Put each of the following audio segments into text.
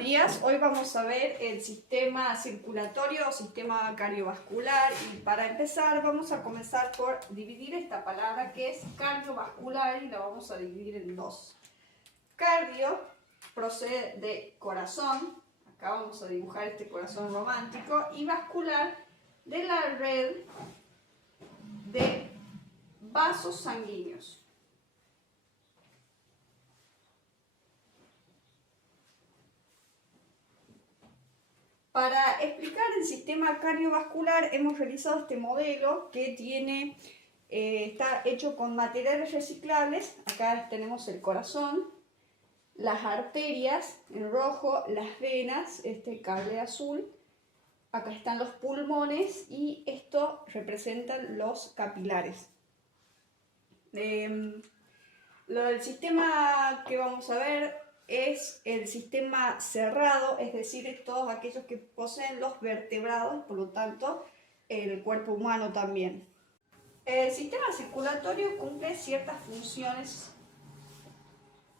días, hoy vamos a ver el sistema circulatorio o sistema cardiovascular y para empezar vamos a comenzar por dividir esta palabra que es cardiovascular y la vamos a dividir en dos. Cardio procede de corazón, acá vamos a dibujar este corazón romántico, y vascular de la red de vasos sanguíneos. Para explicar el sistema cardiovascular hemos realizado este modelo que está hecho con materiales reciclables. Acá tenemos el corazón, las arterias en rojo, las venas, este cable azul. Acá están los pulmones y esto representan los capilares. Lo del sistema que vamos a ver es el sistema cerrado, es decir, todos aquellos que poseen los vertebrados, por lo tanto, el cuerpo humano también. El sistema circulatorio cumple ciertas funciones.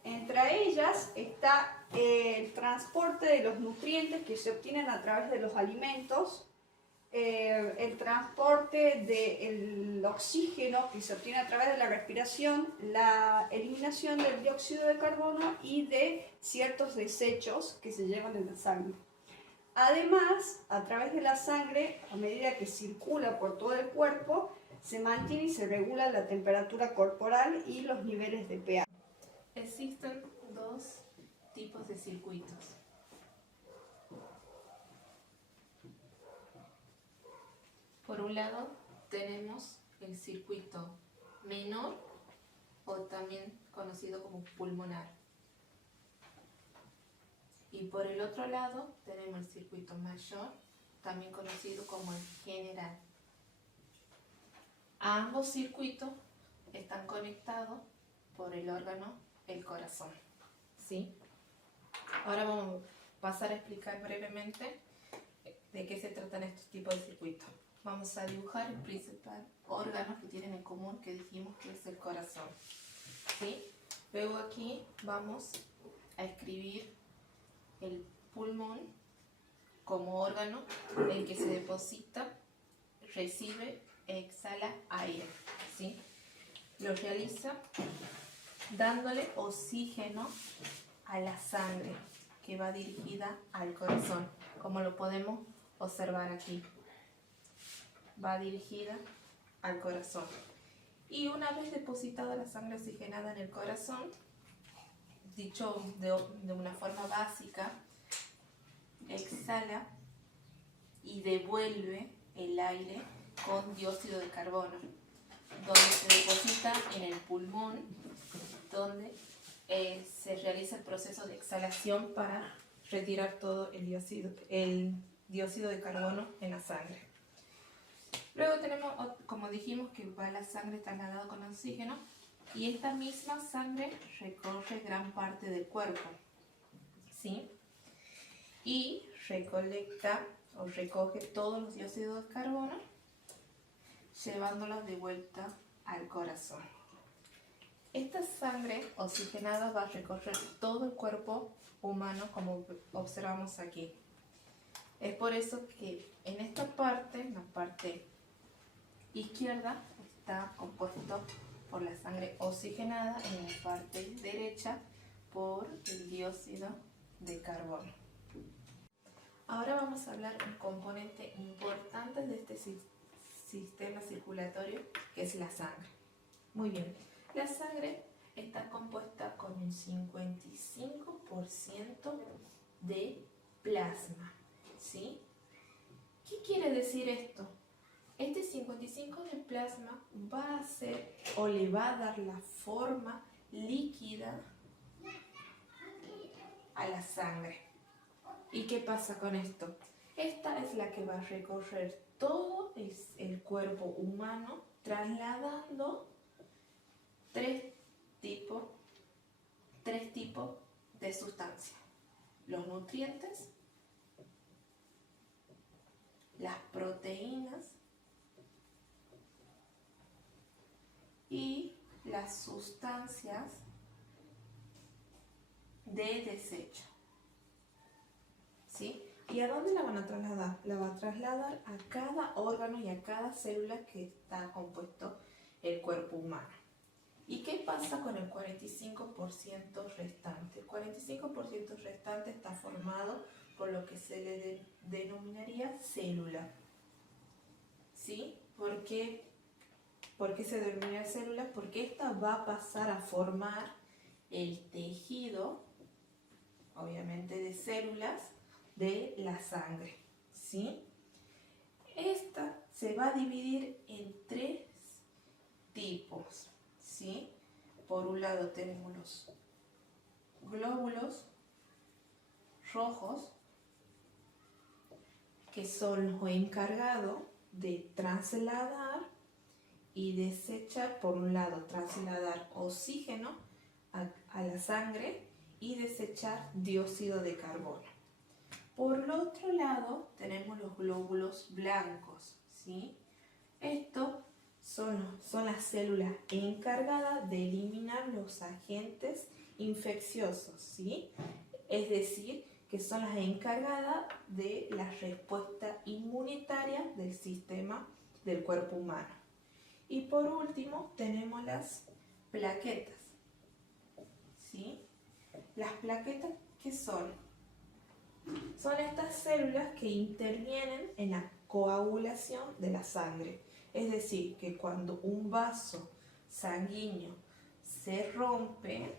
Entre ellas está el transporte de los nutrientes que se obtienen a través de los alimentos, el transporte del oxígeno que se obtiene a través de la respiración, la eliminación del dióxido de carbono y de ciertos desechos que se llevan en la sangre. Además, a través de la sangre, a medida que circula por todo el cuerpo, se mantiene y se regula la temperatura corporal y los niveles de pH. Existen dos tipos de circuitos. Por un lado tenemos el circuito menor o también conocido como pulmonar. Y por el otro lado tenemos el circuito mayor, también conocido como el general. Ambos circuitos están conectados por el órgano, el corazón. ¿Sí? Ahora vamos a pasar a explicar brevemente de qué se tratan estos tipos de circuitos. Vamos a dibujar el principal órgano que tienen en común, que dijimos que es el corazón. ¿Sí? Luego aquí vamos a escribir el pulmón como órgano en el que se deposita, recibe e exhala aire. ¿Sí? Lo realiza dándole oxígeno a la sangre que va dirigida al corazón, como lo podemos observar aquí. Va dirigida al corazón. Y una vez depositada la sangre oxigenada en el corazón, dicho de una forma básica, exhala y devuelve el aire con dióxido de carbono, donde se deposita en el pulmón, donde se realiza el proceso de exhalación para retirar todo el dióxido de carbono en la sangre. Luego tenemos, como dijimos, que va la sangre trasladada con oxígeno y esta misma sangre recorre gran parte del cuerpo, ¿sí? Y recolecta o recoge todos los dióxidos de carbono, llevándolos de vuelta al corazón. Esta sangre oxigenada va a recorrer todo el cuerpo humano, como observamos aquí. Es por eso que en esta parte, en la parte izquierda, está compuesto por la sangre oxigenada y en la parte derecha por el dióxido de carbono. Ahora vamos a hablar de un componente importante de este sistema circulatorio, que es la sangre. Muy bien, la sangre está compuesta con un 55% de plasma, ¿sí? ¿Qué quiere decir esto? Este 55% de plasma va a ser o le va a dar la forma líquida a la sangre. ¿Y qué pasa con esto? Esta es la que va a recorrer todo el cuerpo humano, trasladando tres tipos de sustancias: los nutrientes, las proteínas y las sustancias de desecho. ¿Y a dónde la van a trasladar? La va a trasladar a cada órgano y a cada célula que está compuesto el cuerpo humano. ¿Y qué pasa con el 45% restante? El 45% restante está formado por lo que se le denominaría célula. ¿Sí? ¿Por qué se denomina célula? Porque esta va a pasar a formar el tejido, obviamente de células, de la sangre. ¿Sí? Esta se va a dividir en 3 tipos. ¿Sí? Por un lado tenemos los glóbulos rojos, que son los encargados de trasladar y desechar, por un lado, trasladar oxígeno a la sangre y desechar dióxido de carbono. Por el otro lado tenemos los glóbulos blancos, ¿sí? Estos son las células encargadas de eliminar los agentes infecciosos, ¿sí? Es decir, que son las encargadas de la respuesta inmunitaria del sistema del cuerpo humano. Y por último tenemos las plaquetas, ¿sí? Las plaquetas, ¿qué son? Son estas células que intervienen en la coagulación de la sangre. Es decir, que cuando un vaso sanguíneo se rompe,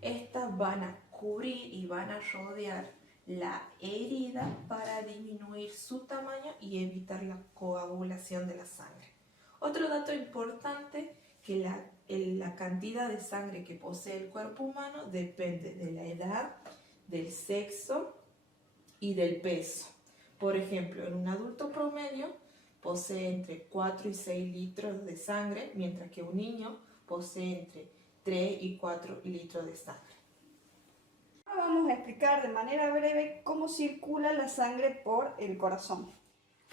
estas van a cubrir y van a rodear la herida para disminuir su tamaño y evitar la coagulación de la sangre. Otro dato importante, que la cantidad de sangre que posee el cuerpo humano depende de la edad, del sexo y del peso. Por ejemplo, en un adulto promedio posee entre 4 y 6 litros de sangre, mientras que un niño posee entre 3 y 4 litros de sangre. Ahora vamos a explicar de manera breve cómo circula la sangre por el corazón.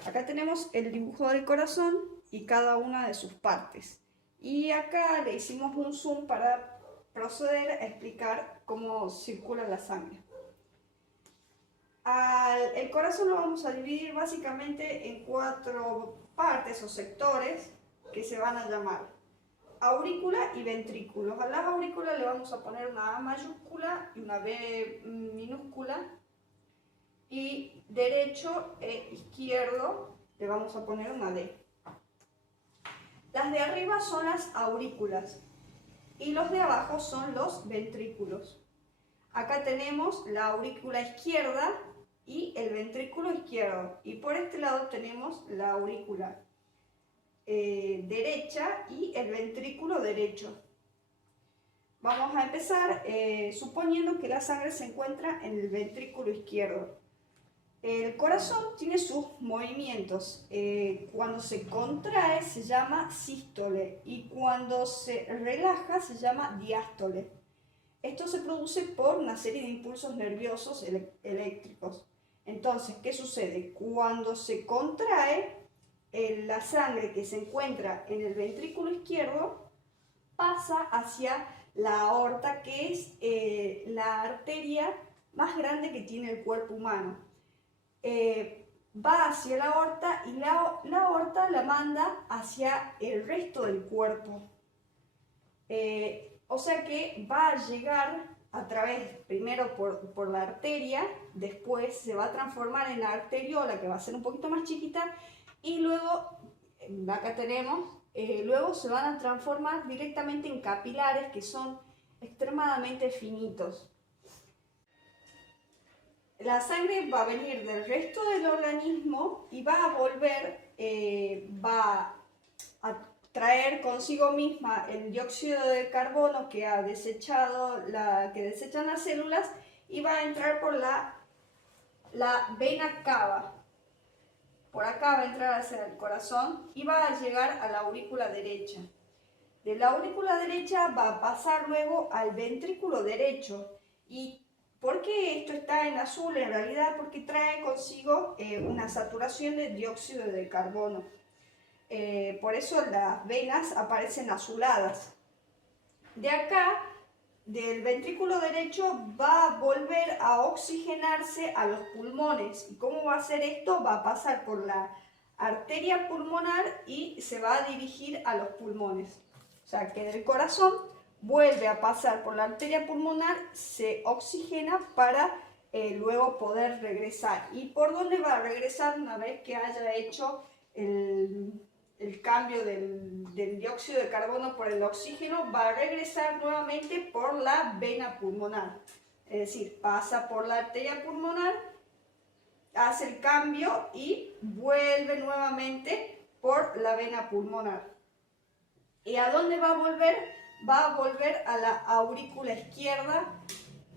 Acá tenemos el dibujo del corazón y cada una de sus partes. Y acá le hicimos un zoom para proceder a explicar cómo circula la sangre. El corazón lo vamos a dividir básicamente en 4 partes o sectores que se van a llamar aurícula y ventrículos. A las aurículas le vamos a poner una A mayúscula y una B minúscula, y derecho e izquierdo le vamos a poner una D. Las de arriba son las aurículas y los de abajo son los ventrículos. Acá tenemos la aurícula izquierda y el ventrículo izquierdo, y por este lado tenemos la aurícula derecha y el ventrículo derecho. Vamos a empezar suponiendo que la sangre se encuentra en el ventrículo izquierdo. El corazón tiene sus movimientos. Cuando se contrae se llama sístole y cuando se relaja se llama diástole. Esto se produce por una serie de impulsos nerviosos eléctricos. Entonces, ¿qué sucede? Cuando se contrae, la sangre que se encuentra en el ventrículo izquierdo pasa hacia la aorta, que es la arteria más grande que tiene el cuerpo humano. Va hacia la aorta y la aorta la manda hacia el resto del cuerpo. O sea que va a llegar a través, primero por la arteria, después se va a transformar en la arteriola, que va a ser un poquito más chiquita, y luego, acá tenemos, luego se van a transformar directamente en capilares, que son extremadamente finitos. La sangre va a venir del resto del organismo y va a volver, va a traer consigo misma el dióxido de carbono que ha desechado, que desechan las células, y va a entrar por la vena cava. Por acá va a entrar hacia el corazón y va a llegar a la aurícula derecha. De la aurícula derecha va a pasar luego al ventrículo derecho. ¿Y por qué esto está en azul? En realidad porque trae consigo una saturación de dióxido de carbono. Por eso las venas aparecen azuladas. De acá del ventrículo derecho va a volver a oxigenarse a los pulmones. ¿Y cómo va a hacer esto? Va a pasar por la arteria pulmonar y se va a dirigir a los pulmones. O sea que del corazón vuelve a pasar por la arteria pulmonar, se oxigena para luego poder regresar. ¿Y por dónde va a regresar una vez que haya hecho el cambio del dióxido de carbono por el oxígeno? Va a regresar nuevamente por la vena pulmonar. Es decir, pasa por la arteria pulmonar, hace el cambio y vuelve nuevamente por la vena pulmonar. ¿Y a dónde va a volver? Va a volver a la aurícula izquierda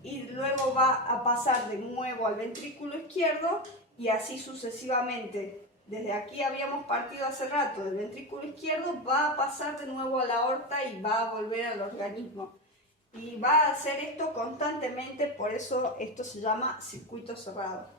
y luego va a pasar de nuevo al ventrículo izquierdo y así sucesivamente. Desde aquí habíamos partido hace rato del ventrículo izquierdo, va a pasar de nuevo a la aorta y va a volver al organismo. Y va a hacer esto constantemente, por eso esto se llama circuito cerrado.